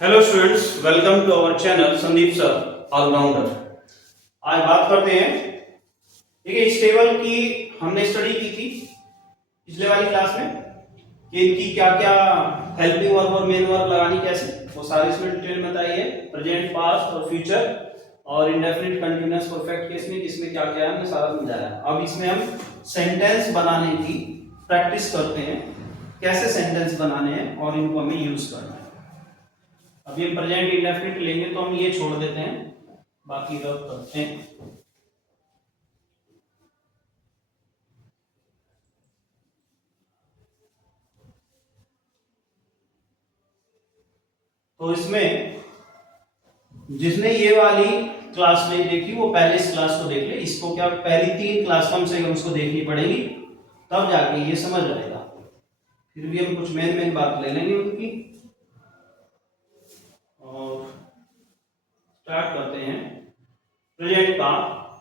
Hello students, welcome to our channel Sandeep sir allrounder. आज बात करते हैं, देखिए इस टेबल की हमने स्टडी की थी पिछले वाली क्लास में कि इनकी क्या क्या हेल्पिंग वर्ब और मेन वर्ब लगानी कैसे, वो सारी इसमें डिटेल में बताई है। प्रेजेंट, पास्ट और फ्यूचर और इंडेफिनिट कंटीन्यूअस परफेक्ट केस में किसमें क्या क्या है हमने सारा समझाया। अब इसमें हम सेंटेंस बनाने की प्रैक्टिस करते हैं, कैसे सेंटेंस बनाने हैं और इनको हमें यूज करना है। अभी हम प्रेजेंट इंडेफिनिट लेंगे तो हम ये छोड़ देते हैं, बाकी वर्ब करते हैं। तो इसमें जिसने ये वाली क्लास नहीं देखी वो पहले इस क्लास को देख ले। इसको क्या पहली 3 क्लास कम से कम उसको देखनी पड़ेगी, तब जाके ये समझ आएगा। फिर भी हम कुछ मेन बात ले लेंगे उनकी और स्टार्ट करते हैं। प्रेजेंट का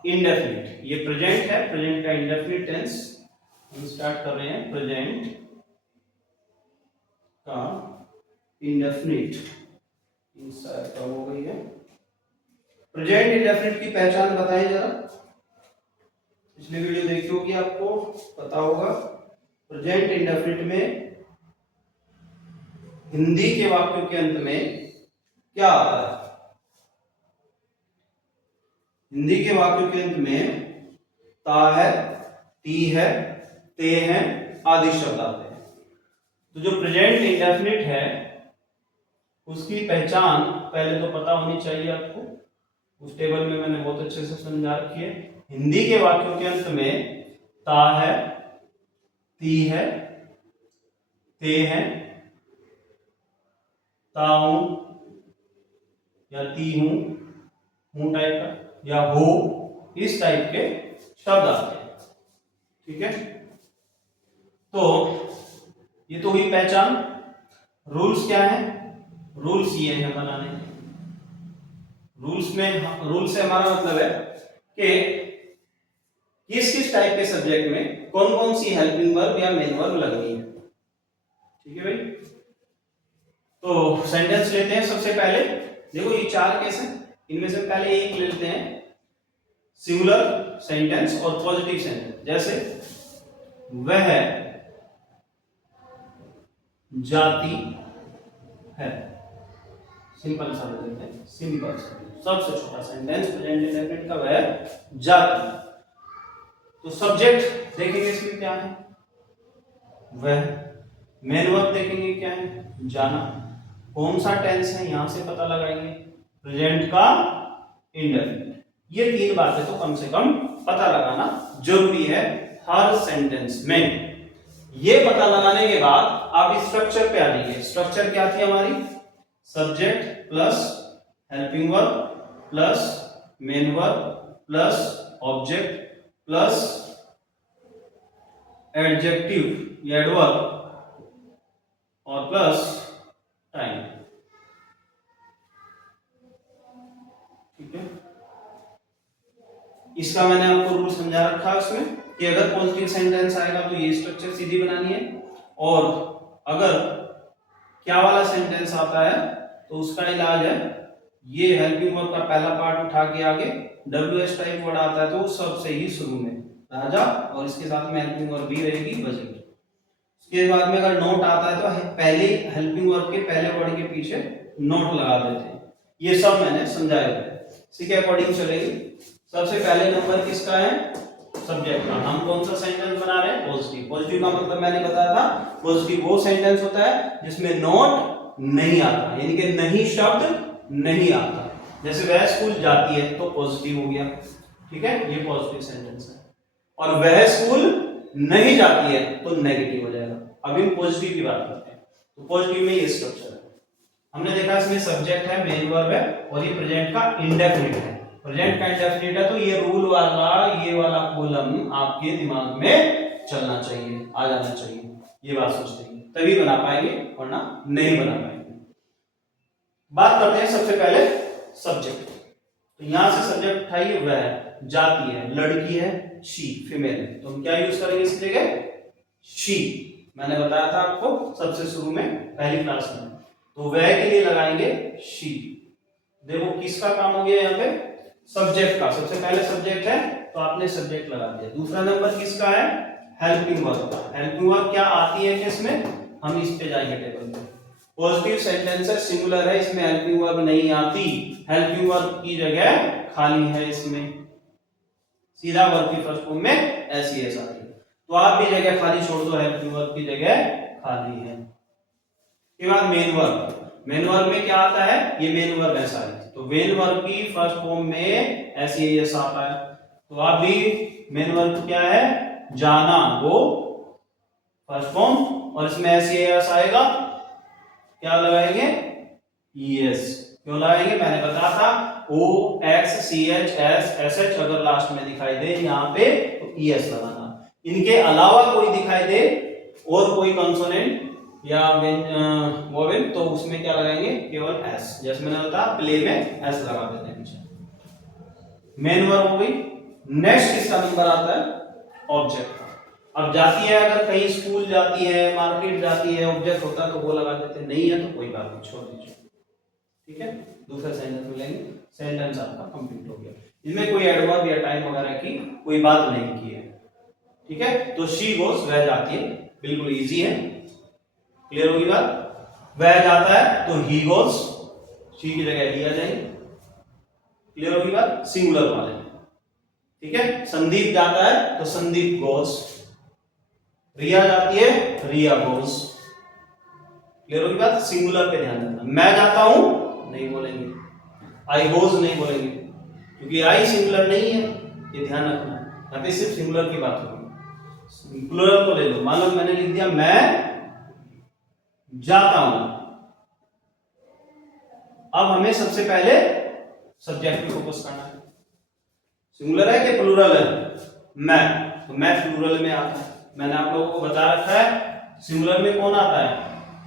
इंडेफिनिट, ये प्रेजेंट है, प्रेजेंट का इंडेफिनिट टेंस हम स्टार्ट कर रहे हैं। प्रेजेंट का इंडेफिनिट इंसर्ट कब हो गई है। प्रेजेंट इंडेफिनिट की पहचान बताइए जरा। पिछली वीडियो देखी होगी, आपको पता होगा। प्रेजेंट इंडेफिनिट में हिंदी के वाक्यों के अंत में क्या आता है? हिंदी के वाक्यों के अंत में ता है, ती है, ते हैं आदि शब्द आते हैं। तो जो प्रेजेंट इंडेफिनिट है उसकी पहचान पहले तो पता होनी चाहिए आपको। उस टेबल में मैंने बहुत अच्छे से समझा रखी है। हिंदी के वाक्यों के अंत में ता है, ती है, ते हैं, ता हूं या ती हूं टाइप का, या हो, इस टाइप के शब्द आते हैं। ठीक है, तो ये तो हुई पहचान। रूल्स क्या है? रूल्स ये है बनाने। रूल से हमारा मतलब है कि किस किस टाइप के सब्जेक्ट में कौन कौन सी हेल्पिंग वर्ब या मेन वर्ब लगनी है। ठीक है भाई, तो सेंटेंस लेते हैं। सबसे पहले देखो ये 4 केस हैं, इनमें से पहले एक ले लेते हैं सिंगुलर सेंटेंस और पॉजिटिव सेंटेंस। जैसे वह जाती है, सिंपल सा ले लेते हैं, सिंपल सबसे छोटा सेंटेंस प्रेजेंट इंडेफिनिट का वह जाती। तो सब्जेक्ट देखेंगे इसमें क्या है, वह। मेन वर्ब देखेंगे क्या है, जाना। कौन सा टेंस है यहां से पता लगाएंगे, प्रेजेंट का इंडेफिनिट। ये 3 बातें तो कम से कम पता लगाना जरूरी है हर सेंटेंस में। ये पता लगाने के बाद आप स्ट्रक्चर पे आ जाइए। स्ट्रक्चर क्या थी हमारी, subject plus helping verb plus main verb plus object plus adjective या एडवर्ब और प्लस टाइम। ठीक है, इसका मैंने आपको रूल समझा रखा है उसमें कि अगर पॉजिटिव सेंटेंस आएगा तो ये स्ट्रक्चर सीधी बनानी है, और अगर क्या वाला सेंटेंस आता है तो उसका इलाज है ये हेल्पिंग वर्ब का पहला पार्ट उठा के आगे WS टाइप वर्ड आता है तो उस सबसे ही शुरू में राजा, और इसके साथ में हेल्पिंग वर्ब भी रहेगी, बजेगी। उसके बाद में अगर नोट आता है तो पहले हेल्पिंग वर्ब के पहले वर्ड के पीछे नोट लगा देते हैं। ये सब मैंने समझाया है, इसी के अकॉर्डिंग चलेगी। सबसे पहले नंबर किसका है, सब्जेक्ट का। हम कौन सा सेंटेंस बना रहे हैं, पॉजिटिव। पॉजिटिव का मतलब मैंने बताया था, पॉजिटिव वो सेंटेंस होता है जिसमें नोट नहीं आता, यानी कि नहीं शब्द नहीं आता। जैसे वह स्कूल जाती है तो पॉजिटिव हो गया, ठीक है, ये पॉजिटिव सेंटेंस है। और वह स्कूल नहीं जाती है तो नेगेटिव हो जाएगा। अभी हम पॉजिटिव की बात करते हैं। तो पॉजिटिव में ये स्ट्रक्चर है, हमने देखा इसमें सब्जेक्ट है, मेन वर्ब है और ये प्रेजेंट का इंडेफिनिट है। प्रेजेंट का इंडेफिनिट है तो ये रूल वाला, ये वाला कॉलम आपके दिमाग में चलना चाहिए, आ जाना चाहिए। ये बात सोचते हैं तभी बना पाएंगे, वरना नहीं बना पाएंगे। बात करते हैं सबसे पहले सब्जेक्ट। तो यहां से सब्जेक्ट उठाइए, वह जाती है, लड़की है, शी फीमेल है, तो हम क्या यूज करेंगे इसकी जगह, शी। मैंने बताया था आपको सबसे शुरू में पहली क्लास में। तो वह के लिए लगाएंगे शी। देखो किसका काम हो गया यहाँ पे, सब्जेक्ट का। सबसे पहले सब्जेक्ट है तो आपने सब्जेक्ट लगा दिया। दूसरा नंबर किसका है, हेल्पिंग वर्ब का। हेल्पिंग वर्ब क्या आती है किसमें, हम इस पे जाएंगे टेबल पे। पॉजिटिव सेंटेंस है, सिंगुलर है, इसमें हेल्पिंग वर्ब नहीं आती। हेल्पिंग वर्ब की जगह खाली है, इसमें सीधा वर्ब की फर्स्ट फॉर्म में एस आती है। तो आप भी जगह खाली छोड़ दो, हेल्पिंग वर्ब की जगह खाली है। के बाद मेन वर्ब। मेन वर्ब में क्या आता है, ये मेन वर्ब है सारी। तो मेन वर्ब की फर्स्ट फॉर्म में एस आता है। तो आप भी मेन वर्ब क्या है, जाना, वो फर्स्ट फॉर्म, और इसमें एस आएगा, क्या लगाएंगे, ईएस। क्यों लगाएंगे, मैंने बताया था O X C H S S H अगर लास्ट में दिखाई दे यहाँ पे तो ईएस लगाना। इनके अलावा कोई दिखाई दे और कोई कंसोनेंट या वोवेल तो उसमें क्या लगाएंगे, केवल एस। जैसे मैंने बताया प्ले में एस लगा देते हैं पीछे। मेन वर्ब हो गई। नेक्स्ट इसका नंबर आता है ऑब्जेक्ट का। अब जाती है, अगर कहीं स्कूल जाती है, मार्केट जाती है, ऑब्जेक्ट होता है तो वो लगा देते हैं, नहीं है तो कोई बात नहीं, छोड़ दीजिए। ठीक है, दूसरा सेंटेंस में लेंगे। सेंटेंस आपका कंप्लीट हो गया। इसमें कोई एडवर्ब या टाइम वगैरह की कोई बात नहीं की है। ठीक है, तो शी गोस, वह जाती है, बिल्कुल इजी है। क्लियर होगी बात। वह जाता है तो ही गोस, शी की जगह ही आ जाएगी। क्लियर होगी बात, सिंगुलर वाले में। ठीक है, संदीप जाता है तो संदीप गोस, रिया जाती है रिया गोस। क्लियर होगी बात, सिंगुलर पे ध्यान देना। मैं जाता हूं नहीं बोलेंगे, आई गोज नहीं बोलेंगे, क्योंकि आई सिंगुलर नहीं है, ये ध्यान रखना। यहाँ पे सिर्फ सिंगुलर की बात होगी। प्लूरल को ले लो, मान लो मैंने लिख दिया मैं जाता हूं। अब हमें सबसे पहले सब्जेक्ट पे फोकस करना है। सिंगुलर है कि प्लूरल है, मैं, तो मैं प्लूरल में आता है। मैंने आप लोगों को बता रखा है सिंगुलर में कौन आता है,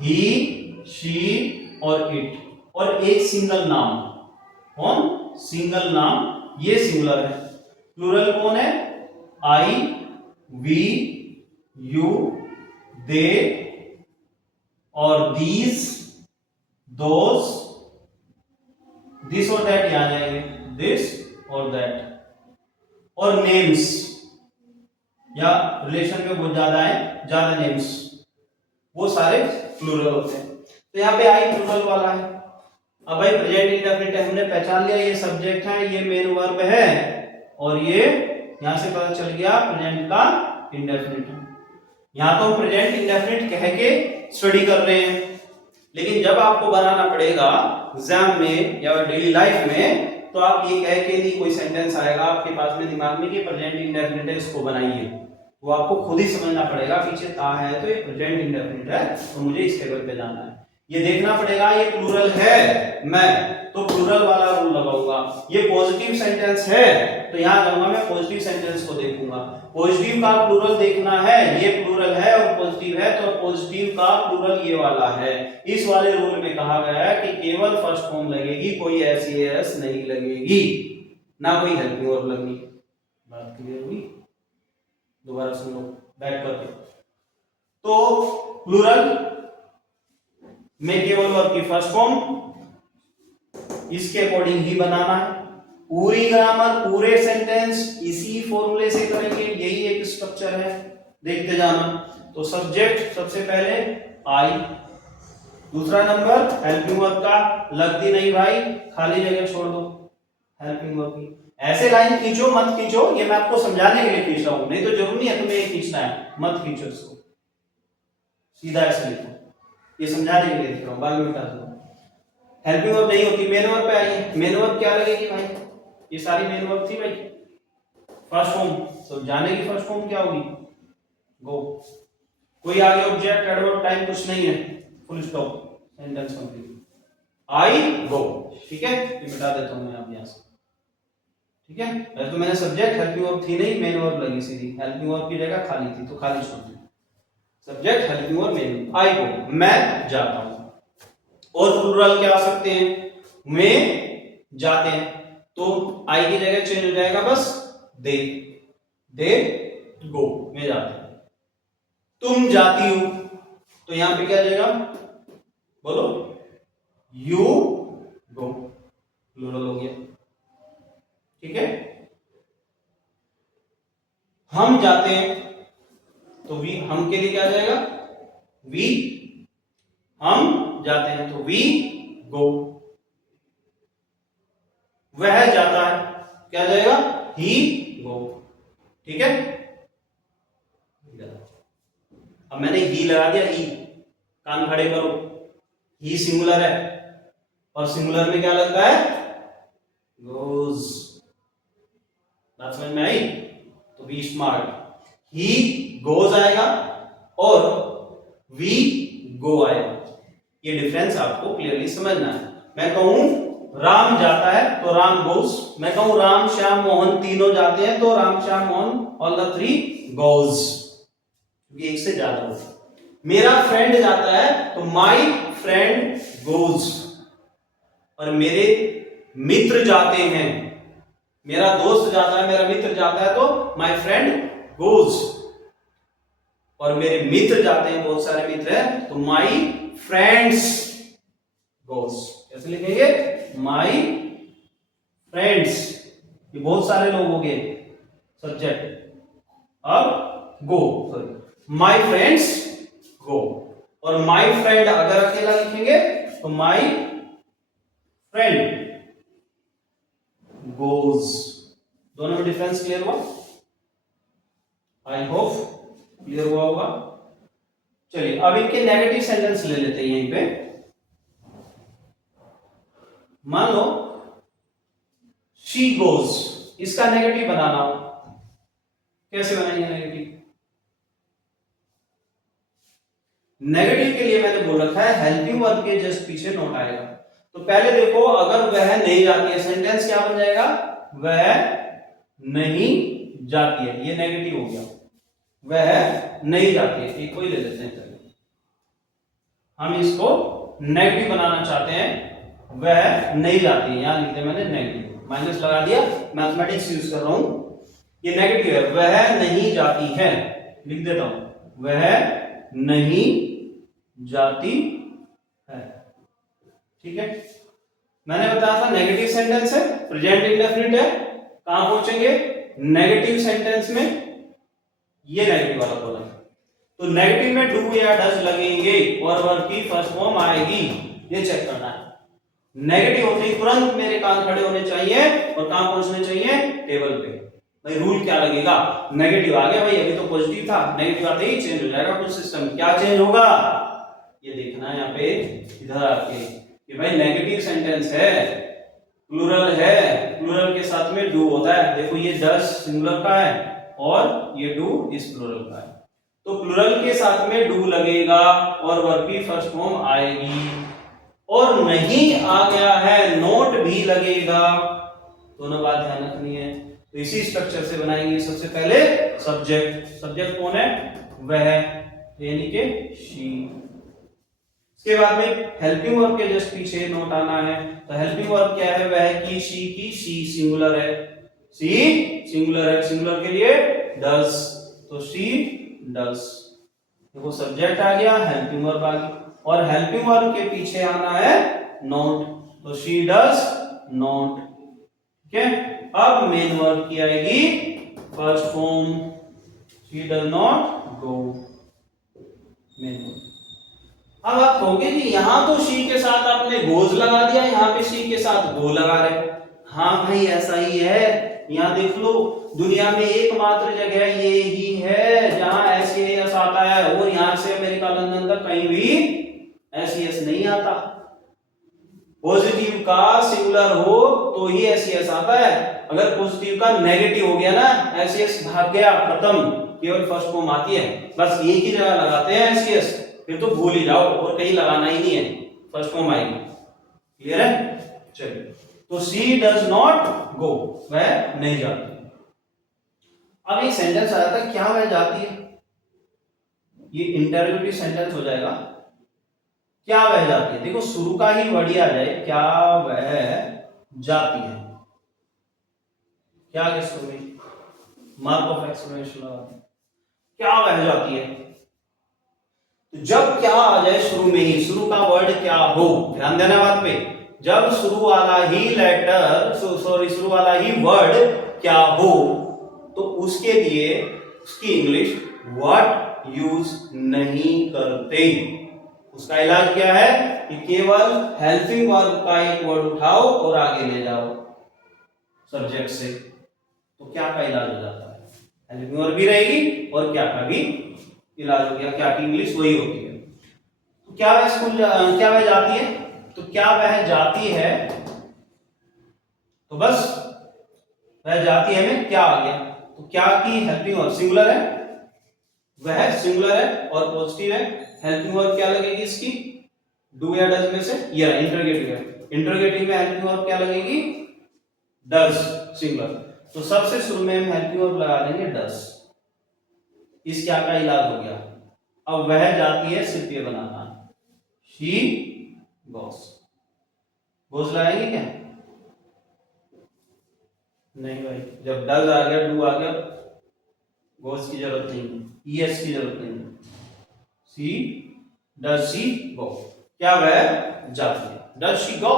ही, शी और इट, और एक सिंगल नाम। कौन, सिंगल नाम, ये सिंगुलर है। प्लूरल कौन है, आई, वी, यू, दे और दीज, दोस, दिस और दैट यहां जाएंगे, दिस और दैट। और नेम्स, या रिलेशन में बहुत ज्यादा है, ज्यादा नेम्स, वो सारे प्लूरल होते हैं। तो यहाँ पे आई प्लूरल वाला है। अब भाई प्रेजेंट इंडेफिनिट है, हमने पहचान लिया ये सब्जेक्ट है, ये मेन वर्ब है, और ये यहां से पता चल गया प्रेजेंट का इंडेफिनिट है। यहां तो प्रेजेंट इंडेफिनिट कह के स्टडी कर रहे हैं, लेकिन जब आपको बनाना पड़ेगा एग्जाम में या डेली लाइफ में, तो आप ये कह के नहीं, कोई सेंटेंस आएगा आपके पास में दिमाग में कि प्रेजेंट इंडेफिनिट है, इसको बनाइए, वो आपको खुद ही समझना पड़ेगा। पीछे ता है तो ये प्रेजेंट इंडेफिनिट है, तो मुझे इस टेबल पे जाना है। ये देखना पड़ेगा ये प्लूरल है मैं, तो प्लूरल वाला रूल लगाऊंगा। ये पॉजिटिव सेंटेंस है तो यहां जाऊंगा मैं पॉजिटिव सेंटेंस को देखूंगा। पॉजिटिव का प्लूरल देखना है, ये प्लूरल है और पॉजिटिव है, तो पॉजिटिव का प्लूरल ये वाला है। इस वाले रूल में कहा गया है कि केवल फर्स्ट फॉर्म लगेगी, कोई एस नहीं लगेगी, ना कोई हेल्पिंग वर्ब लगेगी। बात क्लियर हुई, दोबारा सुन लो बैक करके। तो प्लूरल में केवल वर्ब की फर्स्ट फॉर्म, इसके अकॉर्डिंग ही बनाना है। पूरी ग्रामर, पूरे सेंटेंस इसी फॉर्मूले से करेंगे, यही एक स्ट्रक्चर है, देखते जाना। तो सब्जेक्ट सबसे पहले आई, दूसरा नंबर हेल्पिंग वर्ब का, लगती नहीं भाई, खाली जगह छोड़ दो हेल्पिंग वर्ब की। ऐसे लाइन खींचो मत खींचो, ये मैं आपको समझाने के लिए खींच रहा हूं, नहीं तो जरूरी नहीं है तुम्हें ये खींचना है, मत खींचो इसको, सीधा ऐसे लिखो, ये समझाने के लिए लिख रहा हूं, बाद में बता दूंगा। हेल्पिंग वर्ब नहीं होती, मेन वर्ब पे आइए। मेन वर्ब क्या लगेगी भाई, ये सारी मेन वर्ब थी भाई, फर्स्ट फॉर्म, तो जाने की फर्स्ट फॉर्म क्या होगी, गो। कोई आगे ऑब्जेक्ट एडवर्ब टाइम कुछ नहीं है, फुल स्टॉप, सेंटेंस कंप्लीट, आई गो। ठीक है, ये मिटा देता हूं मैं आप यहां से। ठीक है, तो मैंने सब्जेक्ट हेल्पिंग वर्ब थी नहीं, मेन वर्ब लगी सीधी, हेल्पिंग वर्ब की जगह खाली थी तो खाली छोड़ दी, सब्जेक्ट हेल्पिंग वर्ब मेन, आई गो, मैं जाता हूं। और प्लूरल क्या आ सकते हैं, वे जाते हैं, तो आई की जगह चेंज हो जाएगा बस दे, दे गो, में जाते हैं। तुम जाती हो, तो यहां पे क्या जाएगा, बोलो, यू गो, प्लूरल हो गया। ठीक है, हम जाते हैं तो वी, हम के लिए क्या आ जाएगा, वी, हम जाते हैं तो वी गो। वह जाता है, क्या आ जाएगा, ही गो। ठीक है, अब मैंने ही लगा दिया, ही, कान खड़े करो, ही सिंगुलर है और सिंगुलर में क्या लगता है, गोज। बात समझ में आई? तो बी स्मार्ट, ही गोज आएगा और वी गो आएगा। ये डिफरेंस आपको क्लियरली समझना है। मैं कहूं राम जाता है तो राम गोज, मैं कहूं राम श्याम मोहन तीनों जाते हैं तो Ram Shyam Mohan all the three goes, क्योंकि एक से ज्यादा होता। मेरा फ्रेंड जाता है तो माई फ्रेंड गोज, और मेरे मित्र जाते हैं, मेरा दोस्त जाता है, मेरा मित्र जाता है तो माई फ्रेंड गोज, और मेरे मित्र जाते हैं, बहुत सारे मित्र हैं, तो माई फ्रेंड्स गोज। कैसे लिखेंगे, माई फ्रेंड्स, ये बहुत सारे लोग हो गए सब्जेक्ट, अब गो, सॉरी माई फ्रेंड्स गो, और माई फ्रेंड अगर अकेला लिखेंगे तो माई फ्रेंड गोज। दोनों में डिफरेंस क्लियर हुआ? आई होप क्लियर हुआ होगा। चलिए अब इनके नेगेटिव सेंटेंस ले लेते हैं यहीं पे। मान लो शी गोज, इसका नेगेटिव बनाना हो, कैसे बनाएंगे नेगेटिव? नेगेटिव के लिए मैंने बोल रखा है हेल्पिंग वर्ब के जस्ट पीछे नोट आएगा। तो पहले देखो, अगर वह नहीं जाती है, सेंटेंस क्या बन जाएगा, वह नहीं जाती है, ये नेगेटिव हो गया, वह नहीं जाती है। एक को ही ले लेते हैं, हम इसको नेगेटिव बनाना चाहते हैं, वह नहीं जाती है, यहां लिखते मैंने नेगेटिव, माइनस लगा दिया, मैथमेटिक्स यूज कर रहा हूं, ये नेगेटिव है, वह नहीं जाती है, लिख देता हूं, वह नहीं जाती है। ठीक है, मैंने बताया था नेगेटिव सेंटेंस है, प्रेजेंट इंडेफिनिट है, कहां पहुंचेंगे, नेगेटिव सेंटेंस में, ये नेगेटिव वाला बोला है, तो नेगेटिव में डू या डज लगेंगे और वर्ब की फर्स्ट फॉर्म आएगी, ये चेक करना है। नेगेटिव होते ही तुरंत मेरे कान खड़े होने चाहिए और कहां पहुंचने चाहिए, टेबल पे। भाई रूल क्या लगेगा, नेगेटिव आ गया भाई, अभी तो पॉजिटिव था, नेगेटिव आते ही चेंज हो जाएगा कुछ सिस्टम, क्या चेंज होगा ये देखना है यहाँ पे, इधर आके कि भाई नेगेटिव सेंटेंस है, प्लूरल है, प्लूरल के साथ में डू होता है। देखो ये डज सिंगुलर का है और ये डू इस प्लूरल का है, तो प्लूरल के साथ में डू लगेगा और वर्ब की फर्स्ट फॉर्म आएगी, और नहीं आ गया है नोट भी लगेगा, दोनों बात ध्यान रखनी है। तो इसी स्ट्रक्चर से बनाएंगे। सबसे पहले सब्जेक्ट, सब्जेक्ट कौन है, वह, यानी कि शी। इसके बाद में हेल्पिंग वर्ब के जस्ट पीछे नोट आना है, तो हेल्पिंग वर्ब क्या है, वह की, शी सिंगुलर है, शी सिंगुलर है, सिंगुलर के लिए डज, तो शी डज। देखो सब्जेक्ट आ गया, हेल्पिंग वर्ब आ गई, और हेल्पिंग वर्ब के पीछे आना है नोट, तो शी डज नोट। ठीक है, अब मेन वर्ब की आएगी first form, she does not go, main verb. अब आप कहोगे कि यहां तो शी के साथ आपने गोज लगा दिया, यहां पे शी के साथ गो लगा रहे। हाँ भाई ऐसा ही है, यहां देख लो, दुनिया में एकमात्र जगह ये ही है जहां एस आता है, और यहां से अमेरिका लंदन तक कहीं भी एस नहीं आता। पॉजिटिव का सिंगुलर हो तो ही एस आता है, अगर पॉजिटिव का नेगेटिव हो गया ना, एस भाग गया, खत्म, केवल फर्स्ट फॉर्म आती है, बस एक ही जगह लगाते हैं एस, फिर तो भूल ही जाओ और कहीं लगाना ही नहीं है, फर्स्ट फॉर्म आएगी। क्लियर है? चलिए, तो शी डज नॉट गो, वह नहीं जाती। अब एक सेंटेंस आया था, क्या वह जाती है, ये इंटरोगेटिव सेंटेंस हो जाएगा, क्या वह जाती है। देखो शुरू का ही वर्ड ही आ जाए, क्या वह जाती है, क्या शुरू में मार्क ऑफ एक्सक्लेमेशन लगा, क्या वह जाती है। तो जब क्या आ जाए शुरू में ही, शुरू का वर्ड क्या हो, ध्यान देना बात पे, जब शुरू वाला ही लेटर शुरू वाला ही वर्ड क्या हो, तो उसके लिए उसकी इंग्लिश व्हाट यूज नहीं करते। उसका इलाज क्या है कि केवल हेल्पिंग वर्ब का एक वर्ड उठाओ और आगे ले जाओ सब्जेक्ट से, तो क्या का इलाज हो जाता है, हेल्पिंग वर्ब भी रहेगी और क्या का भी इलाज हो गया, क्या की इंग्लिश वही होती है। तो क्या वह स्कूल क्या वह जाती है, तो क्या वह जाती है, तो बस वह जाती है में क्या आ गया, तो क्या की हेल्पिंग वर्ब सिंगुलर है, वह सिंगुलर है और पॉजिटिव है, हेल्पिंग वर्ब क्या लगेगी इसकी, डू या डज में से, या इंटरोगेटिव है, इंटरोगेटिव में हेल्पिंग वर्ब क्या लगेगी, डज सिंगुलर, तो सबसे शुरू में हम हेल्पिंग वर्ब लगा देंगे डज। इस क्या का इलाज हो गया। अब वह जाती है सिर्फ ये बनाना, शी गोस, गोस लगाएंगे क्या, नहीं भाई, जब डज आ गया डू आ गया गोस की जरूरत नहीं, ईएस की जरूरत नहीं, सी डज शी गो, क्या वह जाती है, डज शी गो,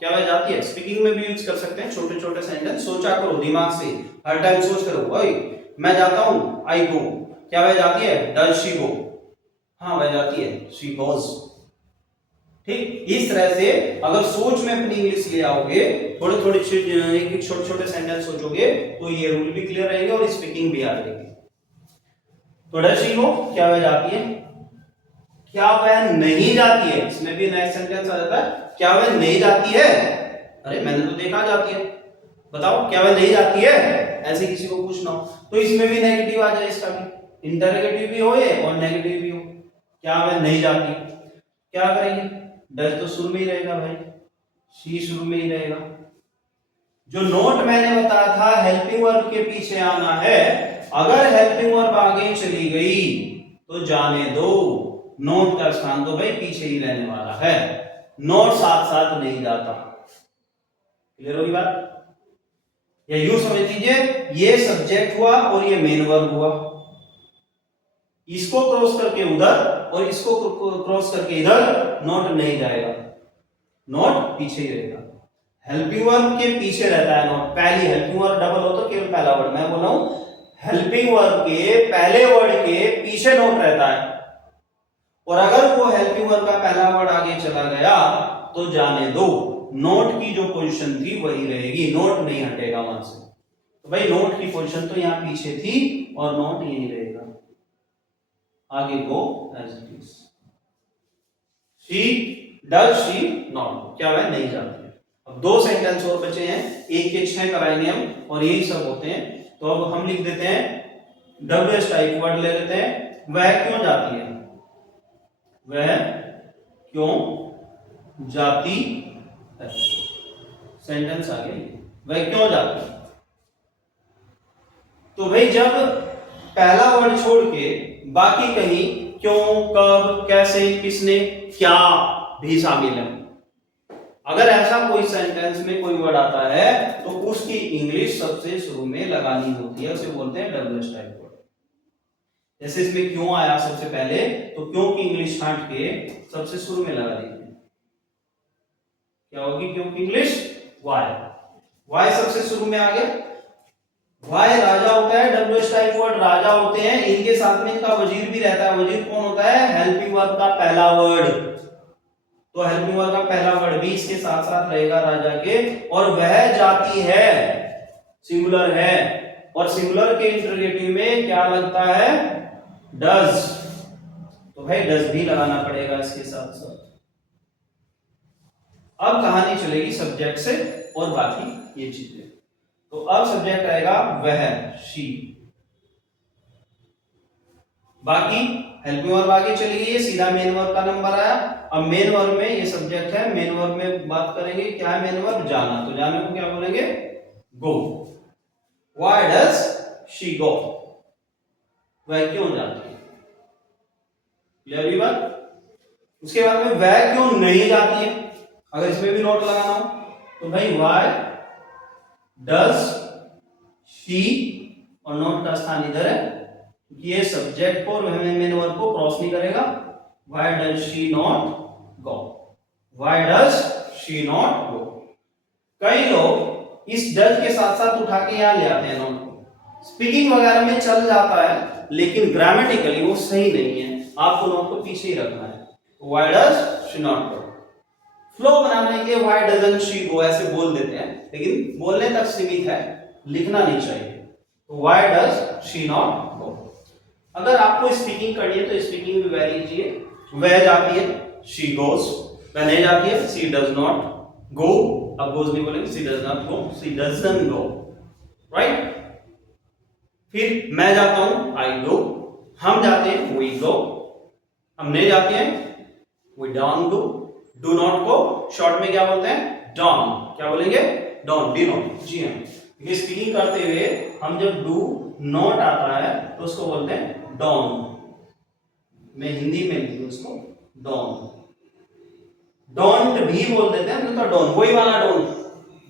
क्या वह जाती है। स्पीकिंग में भी यूज कर सकते हैं छोटे छोटे सेंटेंस, सोचा करो दिमाग से, हर टाइम सोच करो, ओए मैं जाता हूं, आई गो, क्या वह जाती है, डज शी गो, हाँ वह जाती है, शी गोज। ठीक, इस तरह से अगर सोच में अपनी इंग्लिश ले आओगे, थोड़े थोड़े एक छोटे छोटे सेंटेंस सोचोगे, तो ये रूल भी क्लियर रहेंगे और स्पीकिंग भी आ जाएगी। तो डज शी गो, क्या वह जाती है, क्या वह नहीं जाती है, इसमें भी नेक्स्ट सेंटेंस आ जाता है, क्या वह नहीं जाती है, अरे मैंने तो देखा जाती है, बताओ क्या वह नहीं जाती है, ऐसे किसी को पूछना हो तो इसमें भी नेगेटिव आ जाए, इसका भी इंटरोगेटिव भी हो ये और नेगेटिव भी हो, क्या वह नहीं जाती, क्या करेंगे, डज तो शुरू में ही रहेगा भाई, शी शुरू में ही रहेगा। जो नोट मैंने बताया था हेल्पिंग वर्ब के पीछे आना है, अगर हेल्पिंग वर्ब आगे चली गई तो जाने दो, नोट का स्थान तो भाई पीछे ही रहने वाला है, नोट साथ साथ नहीं जाता। क्लियर होगी बात, या यूं समझ लीजिए ये सब्जेक्ट हुआ और ये मेन वर्ब हुआ, इसको क्रॉस करके उधर और इसको क्रॉस करके इधर नोट नहीं जाएगा, नोट पीछे ही रहेगा। हेल्पिंग वर्ब के पीछे रहता है नोट, पहली हेल्पिंग वर्ब डबल हो तो केवल पहला वर्ड, मैं बोल रहा हूं हेल्पिंग वर्ब के पहले वर्ड के पीछे नोट रहता है, और अगर वो हेल्पिंग वर्ब का पहला वर्ड आगे चला गया तो जाने दो, नोट की जो पोजीशन थी वही रहेगी, नोट नहीं हटेगा वहां से। तो भाई नोट की पोजीशन तो यहां पीछे थी और नोट यही रहेगा, आगे go as it is, she does she not, क्या वह नहीं जाती है। अब दो सेंटेंस और बचे हैं, एक के 6 कराएंगे हम और यही सब होते हैं, तो अब हम लिख देते हैं डब्ल्यूएच टाइप वर्ड ले लेते हैं, वह क्यों जाती है, वह क्यों जाती है, सेंटेंस आ गया, वह क्यों जाती है। तो भाई जब पहला वर्ड छोड़ के बाकी कहीं क्यों, कब, कैसे, किसने, क्या भी शामिल है, अगर ऐसा कोई सेंटेंस में कोई वर्ड आता है तो उसकी इंग्लिश सबसे शुरू में लगानी होती है, उसे बोलते हैं डब्ल्यूएच टाइप वर्ड। जैसे इसमें क्यों आया सबसे पहले, तो क्यों की इंग्लिश छांट के सबसे शुरू में लगा देंगे, क्या होगी क्यों की इंग्लिश, वाई, वाई सबसे शुरू में आ गया, वाई राजा होता है, डब्ल्यूएच टाइप वर्ड राजा होते हैं, इनके साथ में इनका वजीर भी रहता है, वजीर कौन होता है, हेल्पिंग वर्ब का पहला वर्ड, तो हेल्पिंग वर्ब का पहला वर्ड भी इसके साथ साथ रहेगा राजा के, और वह जाती है सिंगुलर है, और सिंगुलर के इंटरोगेटिव में क्या लगता है, डज, तो भाई डज भी लगाना पड़ेगा इसके साथ साथ। अब कहानी चलेगी सब्जेक्ट से और बाकी ये चीजें, तो अब सब्जेक्ट आएगा वह, शी, बाकी हेल्पिंग वर्ब आगे चली गई है, सीधा मेन वर्ब का नंबर आया। अब मेन वर्ब में ये सब्जेक्ट है, मेन वर्ब में बात करेंगे, क्या है मेन वर्ब, जाना, तो जाने को क्या बोलेंगे, गो, व्हाई डज शी गो, वह क्यों जाती है, क्लियर हुई बात। उसके बाद में वह क्यों नहीं जाती है, अगर इसमें भी नोट लगाना हो तो भाई व्हाई डज शी, और नोट का स्थान इधर है क्योंकि ये सब्जेक्ट को और मेन वर्ब को क्रॉस नहीं करेगा, Why does she not go? Why does she not go? कई लोग इस डज के साथ साथ उठा के यहां ले आते हैं नॉट को। स्पीकिंग वगैरह में चल जाता है, लेकिन ग्रामेटिकली वो सही नहीं है, आपको नॉट को पीछे ही रखना है। Why does she not go? Flow बनाने के लिए why doesn't she go ऐसे बोल देते हैं, लेकिन बोलने तक सीमित है, लिखना नहीं चाहिए। तो why does she not go? अगर आपको स्पीकिंग करनी है तो स्पीकिंग भी वेरी इजी है। वह जाती है she goes, वह नहीं जाती है she does not go, अब goes नहीं बोलेंगे, she does not go, she doesn't go, right? फिर मैं जाता हूं I go, हम जाते हैं we go, हम नहीं जाते हैं we don't go, do not go short में क्या बोलते हैं don't, क्या बोलेंगे don't, do not, जी हाँ। ये स्पीकिंग करते हुए हम जब do not आता है तो उसको बोलते हैं don't, मैं हिंदी में लिख दूं उसको don't, don't भी बोल देते हैं तो don't, वही वाला don't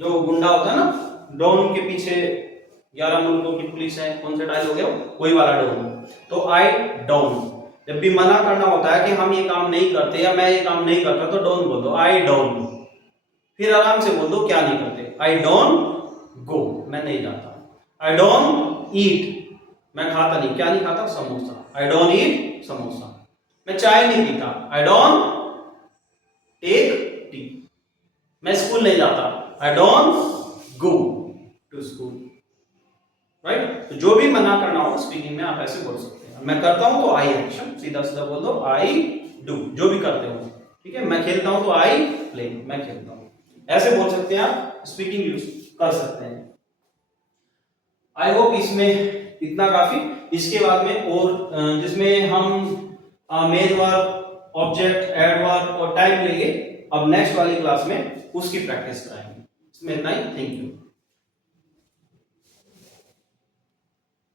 जो गुंडा होता है ना, don't के पीछे 11 मुल्कों की पुलिस है, कौन सा डायल हो गया वही वाला don't। तो I don't, जब भी मना करना होता है कि हम ये काम नहीं करते या मैं ये काम नहीं करता तो don't बोल दो I don't, फिर आराम से बोल दो क्या नहीं करते I don't go, मैं नहीं जाता, I don't eat, मैं खाता नहीं, क्या नहीं खाता samosa, I don't eat samosa, मैं चाय नहीं पीता, I don't take tea, मैं स्कूल नहीं जाता, I don't go to school, right? तो जो भी मना करना हो स्पीकिंग में आप ऐसे बोल सकते हैं। मैं करता हूं तो आई एक्शन, सीधा सीधा बोल दो आई डू, जो भी करते हो, ठीक है? मैं खेलता हूं तो आई प्ले, मैं खेलता हूं, ऐसे बोल सकते हैं आप, स्पीकिंग यूज कर सकते हैं। आई होप इसमें इतना काफी। इसके बाद में और जिसमें हम मेन वर्ब, ऑब्जेक्ट, एडवर्ब और टाइम लेंगे अब नेक्स्ट वाली क्लास में, उसकी प्रैक्टिस कराएंगे। इसमें इतना ही, थैंक यू।